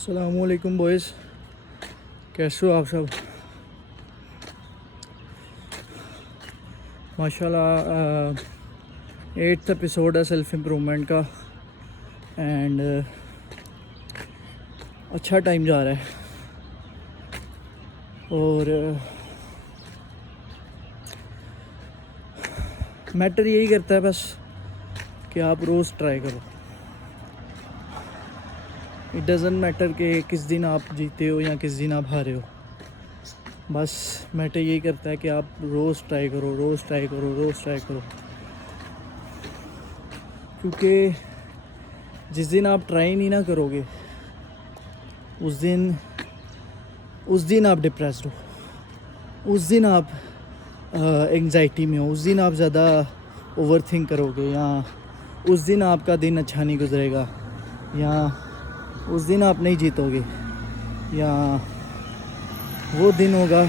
अस्सलामुअलैकुम बॉयज़, कैसे हो आप सब। माशाल्लाह 8th एपिसोड है सेल्फ़ इम्प्रूवमेंट का एंड अच्छा टाइम जा रहा है और मैटर यही करता है बस कि आप रोज़ ट्राई करो। इट डज़न्ट मैटर कि किस दिन आप जीते हो या किस दिन आप हारे हो, बस मैटर यही करता है कि आप रोज़ ट्राई करो, रोज़ ट्राई करो, रोज़ ट्राई करो। क्योंकि जिस दिन आप ट्राई नहीं ना करोगे उस दिन आप डिप्रेस्ड हो, उस दिन आप एंग्जाइटी में हो, उस दिन आप ज़्यादा ओवर थिंक करोगे या उस दिन आपका दिन अच्छा नहीं गुजरेगा या उस दिन आप नहीं जीतोगे या वो दिन होगा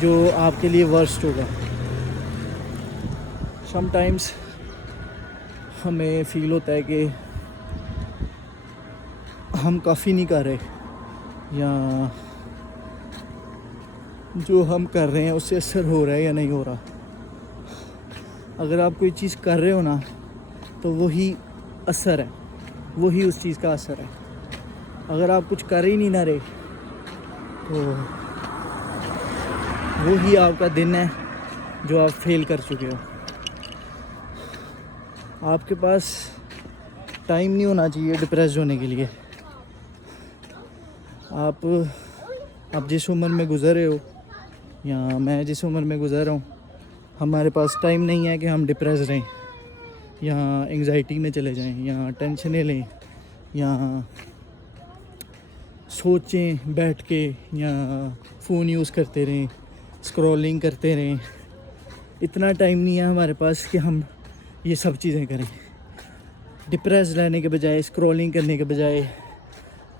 जो आपके लिए वर्स्ट होगा। समटाइम्स हमें फ़ील होता है कि हम काफ़ी नहीं कर रहे या जो हम कर रहे हैं उससे असर हो रहा है या नहीं हो रहा। अगर आप कोई चीज़ कर रहे हो ना तो वही असर है, वही उस चीज़ का असर है। अगर आप कुछ कर ही नहीं ना रहे तो वही आपका दिन है जो आप फेल कर चुके हो। आपके पास टाइम नहीं होना चाहिए डिप्रेस होने के लिए। आप जिस उम्र में गुज़र रहे हो या मैं जिस उम्र में गुज़र रहा हूँ, हमारे पास टाइम नहीं है कि हम डिप्रेस रहें या एंग्जाइटी में चले जाएं या टेंशनें लें या सोचें बैठ के या फ़ोन यूज़ करते रहें, स्क्रॉलिंग करते रहें। इतना टाइम नहीं है हमारे पास कि हम ये सब चीज़ें करें। डिप्रेस रहने के बजाय, स्क्रॉलिंग करने के बजाय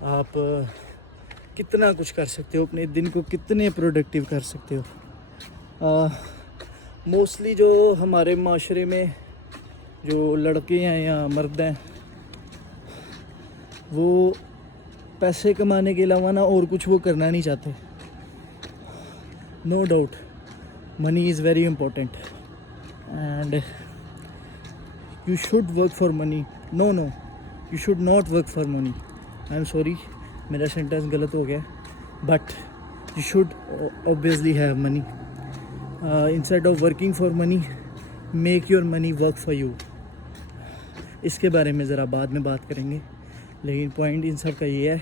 आप कितना कुछ कर सकते हो, अपने दिन को कितने प्रोडक्टिव कर सकते हो। मोस्टली जो हमारे माशरे में जो लड़के हैं या मर्द हैं वो पैसे कमाने के अलावा ना और कुछ वो करना नहीं चाहते। No doubt money is very important and you should work for money. No you should not work for money. I am sorry, मेरा सेंटेंस गलत हो गया, but you should obviously have money. Instead of working for money, make your money work for you. इसके बारे में ज़रा बाद में बात करेंगे, लेकिन पॉइंट इन सब का ये है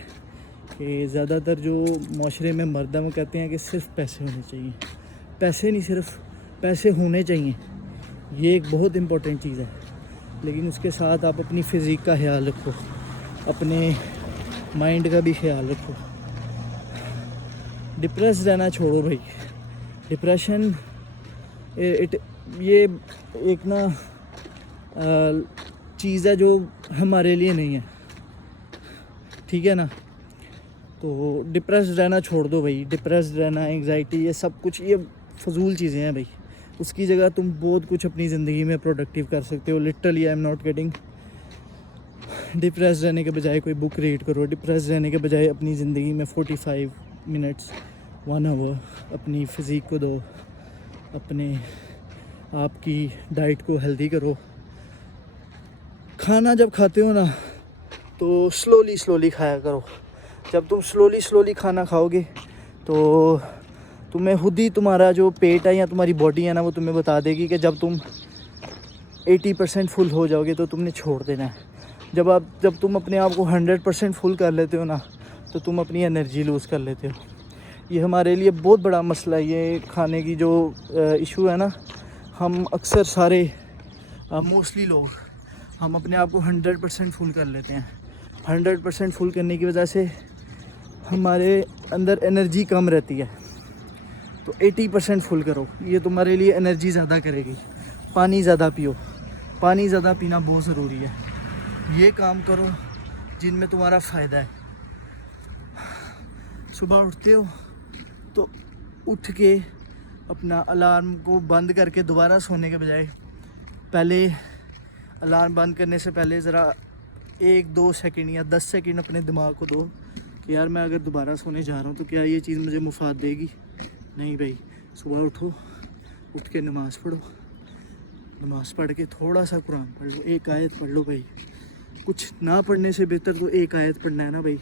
कि ज़्यादातर जो माशरे में मर्द हैं वो कहते हैं कि सिर्फ पैसे होने चाहिए। पैसे नहीं, सिर्फ पैसे होने चाहिए, ये एक बहुत इम्पोर्टेंट चीज़ है। लेकिन उसके साथ आप अपनी फ़िज़ीक का ख्याल रखो, अपने माइंड का भी ख्याल रखो। डिप्रेस रहना छोड़ो भाई। डिप्रेशन ये एक ना चीज़ है जो हमारे लिए नहीं है, ठीक है ना। तो डिप्रेस रहना छोड़ दो भाई। डिप्रेस रहना, एंग्जाइटी, ये सब कुछ ये फजूल चीज़ें हैं भाई। उसकी जगह तुम बहुत कुछ अपनी ज़िंदगी में प्रोडक्टिव कर सकते हो। Literally I am not kidding. Depress रहने के बजाय कोई बुक रीड करो। डिप्रेस रहने के बजाय अपनी ज़िंदगी में 45 मिनट्स 1 आवर अपनी फ़िज़ीक को दो, अपने आपकी डाइट को हेल्दी करो। खाना जब खाते हो ना तो स्लोली खाया करो। जब तुम स्लोली खाना खाओगे तो तुम्हें खुद ही तुम्हारा जो पेट है या तुम्हारी बॉडी है ना वो तुम्हें बता देगी कि जब तुम 80% फुल हो जाओगे तो तुमने छोड़ देना है। जब तुम अपने आप को 100% फुल कर लेते हो ना तो तुम अपनी एनर्जी लूज़ कर लेते हो। ये हमारे लिए बहुत बड़ा मसला है, ये खाने की जो इशू है ना। हम अक्सर सारे मोस्टली लोग हम अपने आप को 100% फुल कर लेते हैं। 100% फुल करने की वजह से हमारे अंदर एनर्जी कम रहती है। तो 80% फुल करो, ये तुम्हारे लिए एनर्जी ज़्यादा करेगी। पानी ज़्यादा पियो, पानी ज़्यादा पीना बहुत ज़रूरी है। ये काम करो जिनमें तुम्हारा फ़ायदा है। सुबह उठते हो तो उठ के अपना अलार्म को बंद करके दोबारा सोने के बजाय पहले अलार्म बंद करने से पहले ज़रा 1-2 सेकंड या 10 सेकंड अपने दिमाग को दो कि यार मैं अगर दोबारा सोने जा रहा हूँ तो क्या ये चीज़ मुझे मुफाद देगी? नहीं भाई, सुबह उठो, उठ के नमाज़ पढ़ो, नमाज़ पढ़ के थोड़ा सा कुरान पढ़ लो, एक आयत पढ़ लो भाई। कुछ ना पढ़ने से बेहतर तो एक आयत पढ़ना है ना भाई।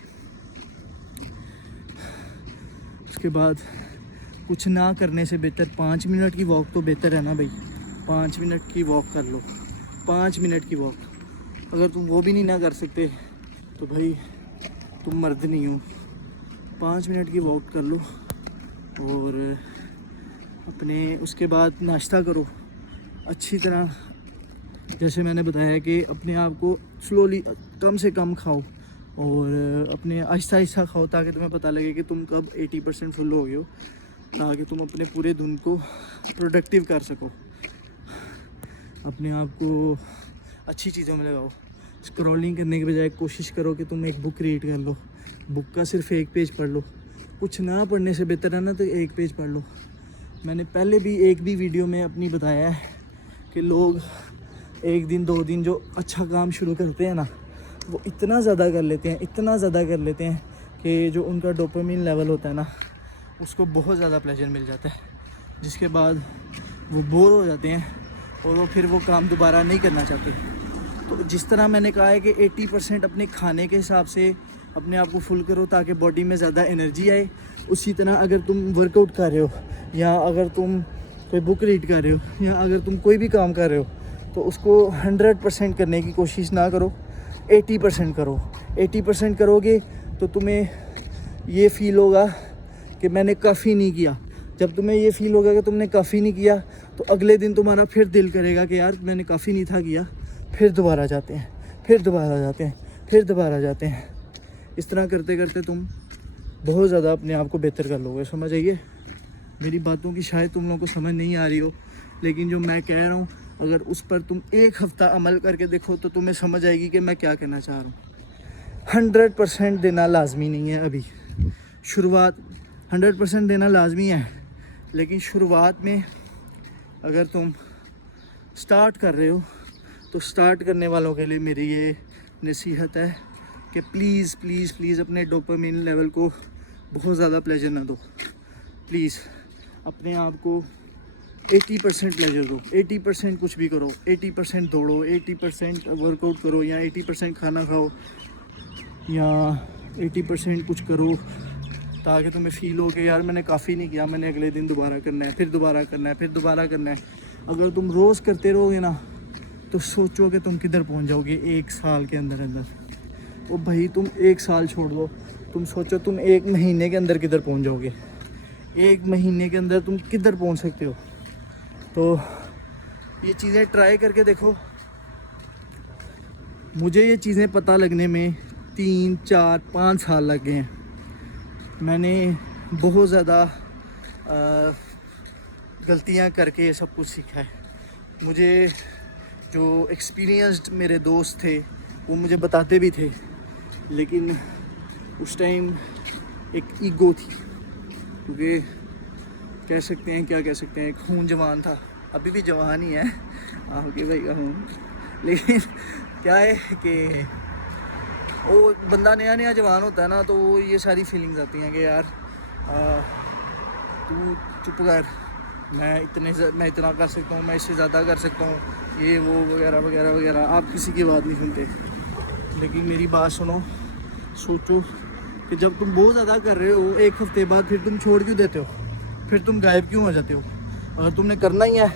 उसके बाद कुछ ना करने से बेहतर 5 मिनट की वॉक तो बेहतर है ना भाई। 5 मिनट की वॉक कर लो, 5 मिनट की वॉक। अगर तुम वो भी नहीं ना कर सकते तो भाई तुम मर्द नहीं हो। 5 मिनट की वॉक कर लो और अपने उसके बाद नाश्ता करो अच्छी तरह। जैसे मैंने बताया कि अपने आप को स्लोली, कम से कम खाओ और अपने आहिस्ता आहिस्ता खाओ, ताकि तुम्हें पता लगे कि तुम कब 80% फुल हो गए हो, ताकि तुम अपने पूरे दिन को प्रोडक्टिव कर सको। अपने आप को अच्छी चीज़ों में लगाओ। स्क्रॉलिंग करने के बजाय कोशिश करो कि तुम एक बुक रीड कर लो। बुक का सिर्फ एक पेज पढ़ लो। कुछ ना पढ़ने से बेहतर है ना तो एक पेज पढ़ लो। मैंने पहले भी एक भी वीडियो में अपनी बताया है कि लोग एक दिन 2 दिन जो अच्छा काम शुरू करते हैं ना, वो इतना ज़्यादा कर लेते हैं, इतना ज़्यादा कर लेते हैं कि जो उनका डोपामिन लेवल होता है ना, उसको बहुत ज़्यादा प्लेजर मिल जाता है, जिसके बाद वो बोर हो जाते हैं और वो फिर वो काम दोबारा नहीं करना चाहते। तो जिस तरह मैंने कहा है कि 80% अपने खाने के हिसाब से अपने आप को फुल करो ताकि बॉडी में ज़्यादा एनर्जी आए, उसी तरह अगर तुम वर्कआउट कर रहे हो या अगर तुम कोई बुक रीड कर रहे हो या अगर तुम कोई भी काम कर रहे हो तो उसको 100% करने की कोशिश ना करो, 80% करो। 80% करोगे तो तुम्हें ये फ़ील होगा कि मैंने काफ़ी नहीं किया। जब तुम्हें ये फ़ील होगा कि तुमने काफ़ी नहीं किया तो अगले दिन तुम्हारा फिर दिल करेगा कि यार मैंने काफ़ी नहीं था किया, फिर दोबारा जाते हैं, फिर दोबारा जाते हैं, फिर दोबारा जाते हैं। इस तरह करते करते तुम बहुत ज़्यादा अपने आप को बेहतर कर लोगे। समझ आइए मेरी बातों की शायद तुम लोगों को समझ नहीं आ रही हो, लेकिन जो मैं कह रहा हूँ अगर उस पर तुम 1 हफ़्ता अमल करके देखो तो तुम्हें समझ आएगी कि मैं क्या कहना चाह रहा हूँ। 100% देना लाजमी नहीं है अभी, शुरुआत 100% देना लाजमी है, लेकिन शुरुआत में अगर तुम स्टार्ट कर रहे हो तो स्टार्ट करने वालों के लिए मेरी ये नसीहत है कि प्लीज़ प्लीज़ प्लीज़ अपने डोपामिन लेवल को बहुत ज़्यादा प्लेजर ना दो। प्लीज़ अपने आप को 80% प्लेजर दो। 80% कुछ भी करो, 80% दौड़ो, 80% वर्कआउट करो या 80% खाना खाओ या 80% कुछ करो, ताकि तुम्हें फ़ील हो कि यार मैंने काफ़ी नहीं किया, मैंने अगले दिन दोबारा करना है, फिर दोबारा करना है, फिर दोबारा करना है। अगर तुम रोज़ करते रहोगे ना तो सोचो कि तुम किधर पहुंच जाओगे 1 साल के अंदर अंदर। ओ भाई तुम 1 साल छोड़ दो, तुम सोचो तुम 1 महीने के अंदर किधर पहुंच जाओगे। 1 महीने के अंदर तुम किधर पहुंच सकते हो। तो ये चीज़ें ट्राई करके देखो। मुझे ये चीज़ें पता लगने में 3, 4, 5 साल लग गए हैं। मैंने बहुत ज़्यादा गलतियां करके ये सब कुछ सीखा है। मुझे जो एक्सपीरियंस्ड मेरे दोस्त थे वो मुझे बताते भी थे, लेकिन उस टाइम एक ईगो थी, क्योंकि कह सकते हैं, क्या कह सकते हैं, खून जवान था। अभी भी जवान ही है आपके भाई का हूँ, लेकिन क्या है कि वो बंदा नया नया जवान होता है ना, तो ये सारी फीलिंग्स आती हैं कि यार तू चुप कर, मैं इतना कर सकता हूँ, मैं इससे ज़्यादा कर सकता हूँ, ये वो वगैरह वगैरह वगैरह। आप किसी की बात नहीं सुनते। लेकिन मेरी बात सुनो, सोचो कि जब तुम बहुत ज़्यादा कर रहे हो 1 हफ्ते बाद फिर तुम छोड़ क्यों देते हो, फिर तुम गायब क्यों हो जाते हो। अगर तुमने करना ही है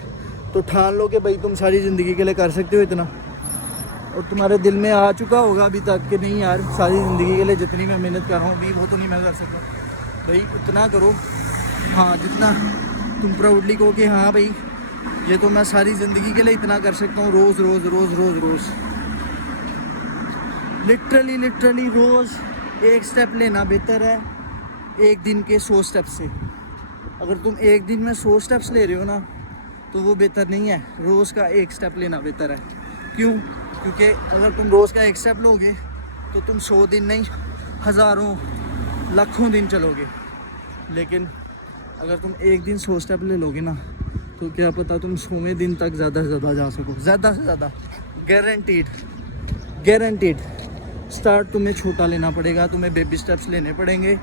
तो ठान लो कि भाई तुम सारी ज़िंदगी के लिए कर सकते हो इतना, और तुम्हारे दिल में आ चुका होगा अभी तक कि नहीं यार सारी ज़िंदगी के लिए जितनी मैं मेहनत कर रहा हूँ अभी वो तो नहीं मैं कर सकता। भाई उतना करो, हाँ, जितना तुम प्राउडली कहो कि हाँ भाई ये तो मैं सारी ज़िंदगी के लिए इतना कर सकता हूँ। रोज़ रोज़ रोज़ रोज़ रोज़ लिटरली रोज़ 1 स्टेप लेना बेहतर है 1 दिन के 100 स्टेप से। अगर तुम 1 दिन में 100 स्टेप्स ले रहे हो ना तो वो बेहतर नहीं है। रोज़ का 1 स्टेप लेना बेहतर है। क्यों? क्योंकि अगर तुम रोज़ का 1 स्टेप लोगे तो तुम 100 दिन नहीं, हज़ारों लाखों दिन चलोगे। लेकिन अगर तुम 1 दिन 100 स्टेप ले लोगे ना तो क्या पता तुम 100वें दिन तक ज़्यादा से ज़्यादा जा सको, ज़्यादा से ज़्यादा, गारंटीड। स्टार्ट तुम्हें छोटा लेना पड़ेगा, तुम्हें बेबी स्टेप्स लेने पड़ेंगे।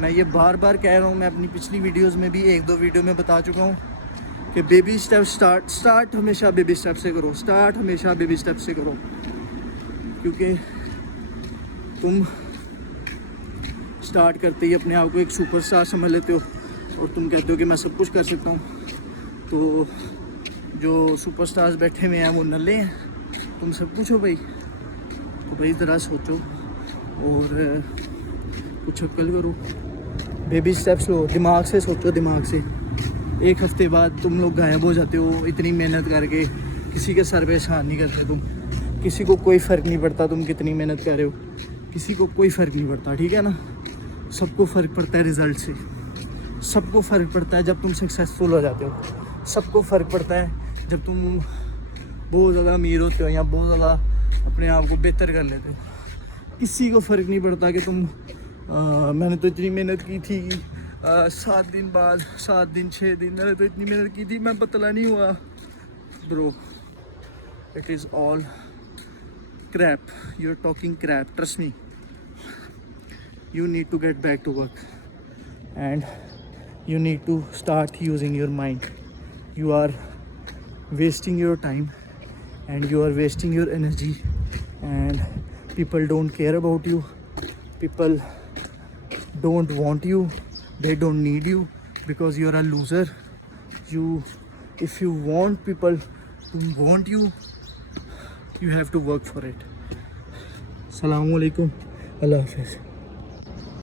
मैं ये बार बार कह रहा हूँ, मैं अपनी पिछली वीडियोस में भी 1-2 वीडियो में बता चुका हूँ कि बेबी स्टेप स्टार्ट हमेशा बेबी स्टेप से करो, स्टार्ट हमेशा बेबी स्टेप से करो। क्योंकि तुम स्टार्ट करते ही अपने आप को एक सुपरस्टार समझ लेते हो और तुम कहते हो कि मैं सब कुछ कर सकता हूँ। तो जो सुपरस्टार्स बैठे हुए हैं वो नल्ले हैं, तुम सब कुछ हो भाई। तो भाई ज़रा सोचो और कुछ अक्ल करो, बेबी स्टेप्स लो, दिमाग से सोचो, दिमाग से। 1 हफ्ते बाद तुम लोग गायब हो जाते हो इतनी मेहनत करके, किसी के सर पे एहसान नहीं करते तुम, किसी को कोई फ़र्क नहीं पड़ता तुम कितनी मेहनत कर रहे हो, किसी को कोई फ़र्क नहीं पड़ता, ठीक है ना। सबको फ़र्क पड़ता है रिज़ल्ट से, सबको फ़र्क पड़ता है जब तुम सक्सेसफुल हो जाते हो, सबको फ़र्क पड़ता है जब तुम बहुत ज़्यादा अमीर होते हो या बहुत ज़्यादा अपने आप को बेहतर कर लेते हो। किसी को फ़र्क नहीं पड़ता कि तुम मैंने तो इतनी मेहनत की थी, 7 दिन बाद, 7 दिन 6 दिन, मैंने तो इतनी मेहनत की थी, मैं पतला नहीं हुआ। Bro, it is all crap. You're talking crap, trust me. You need to get back to work and you need to start using your mind. You are wasting your time and you are wasting your energy, and people don't care about you, people don't want you, they don't need you because you are a loser. If you want people to want you, you have to work for it. Assalamu alaikum. Allah Hafiz.